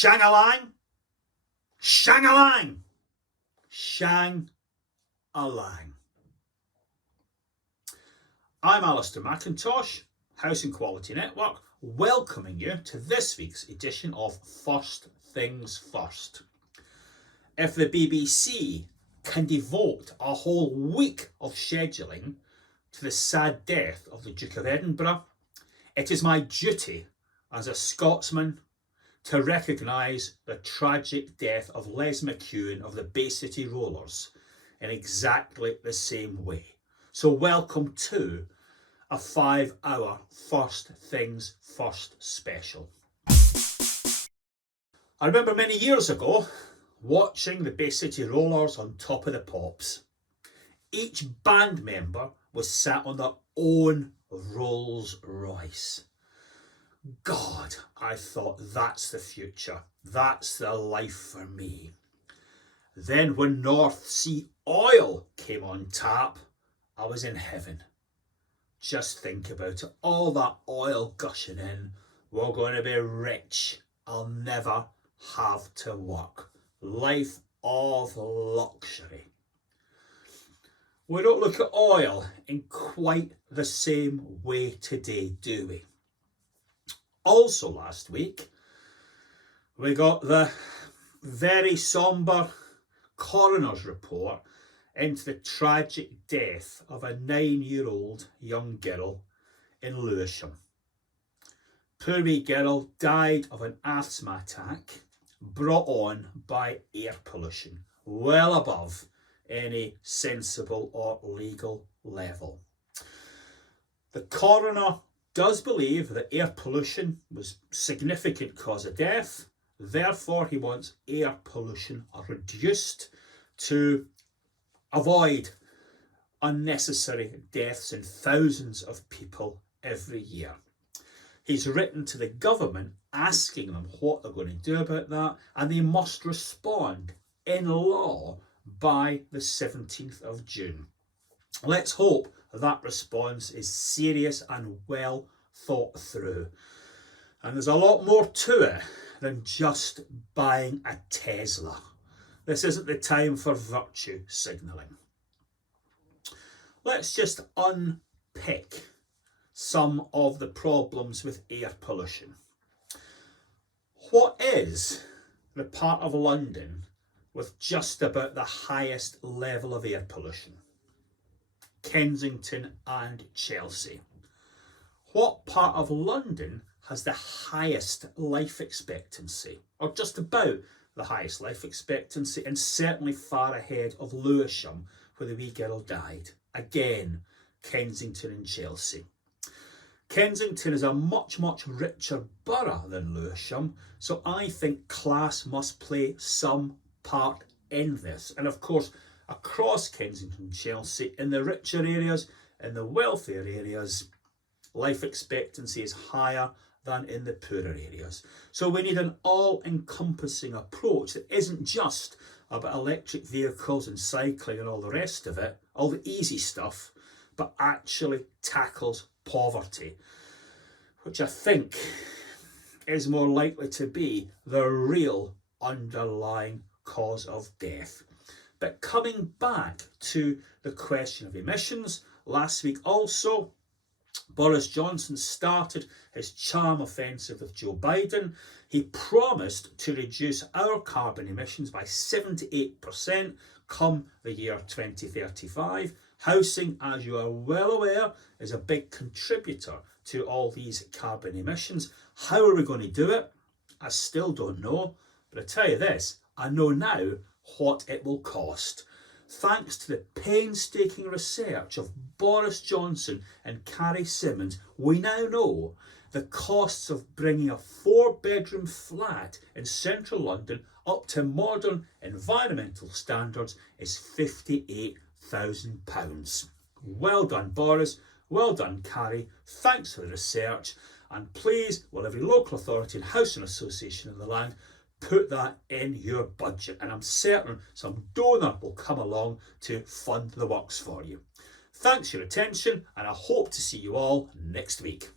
Shang-a-lang, shang-a-lang, shang-a-lang. I'm Alistair McIntosh, Housing Quality Network, welcoming you to this week's edition of First Things First. If the BBC can devote a whole week of scheduling to the sad death of the Duke of Edinburgh, it is my duty as a Scotsman to recognise the tragic death of Les McEwen of the Bay City Rollers in exactly the same way. So welcome to a 5-hour First Things First special. I remember many years ago watching the Bay City Rollers on Top of the Pops. Each band member was sat on their own Rolls Royce. God, I thought that's the future. That's the life for me. Then when North Sea Oil came on tap, I was in heaven. Just think about it. All that oil gushing in. We're going to be rich. I'll never have to work. Life of luxury. We don't look at oil in quite the same way today, do we? Also last week, we got the very sombre coroner's report into the tragic death of a 9-year-old young girl in Lewisham. Poor wee girl died of an asthma attack brought on by air pollution, well above any sensible or legal level. The coroner does believe that air pollution was a significant cause of death. Therefore, he wants air pollution reduced to avoid unnecessary deaths in thousands of people every year. He's written to the government asking them what they're going to do about that, and they must respond in law by the 17th of June. Let's hope that response is serious and well thought through. And there's a lot more to it than just buying a Tesla. This isn't the time for virtue signalling. Let's just unpick some of the problems with air pollution. What is the part of London with just about the highest level of air pollution? Kensington and Chelsea. What part of London has the highest life expectancy, or just about the highest life expectancy, and certainly far ahead of Lewisham, where the wee girl died? Again, Kensington and Chelsea. Kensington is a much, much richer borough than Lewisham, so I think class must play some part in this. And of course, across Kensington and Chelsea, in the richer areas, in the wealthier areas, life expectancy is higher than in the poorer areas. So we need an all-encompassing approach that isn't just about electric vehicles and cycling and all the rest of it, all the easy stuff, but actually tackles poverty, which I think is more likely to be the real underlying cause of death. But coming back to the question of emissions, last week also, Boris Johnson started his charm offensive with Joe Biden. He promised to reduce our carbon emissions by 78% come the year 2035. Housing, as you are well aware, is a big contributor to all these carbon emissions. How are we going to do it? I still don't know, but I tell you this, I know now what it will cost. Thanks to the painstaking research of Boris Johnson and Carrie Symonds, we now know the costs of bringing a 4-bedroom flat in central London up to modern environmental standards is £58,000. Well done, Boris. Well done, Carrie. Thanks for the research. And please, will every local authority and housing association in the land put that in your budget, and I'm certain some donor will come along to fund the works for you. Thanks for your attention, and I hope to see you all next week.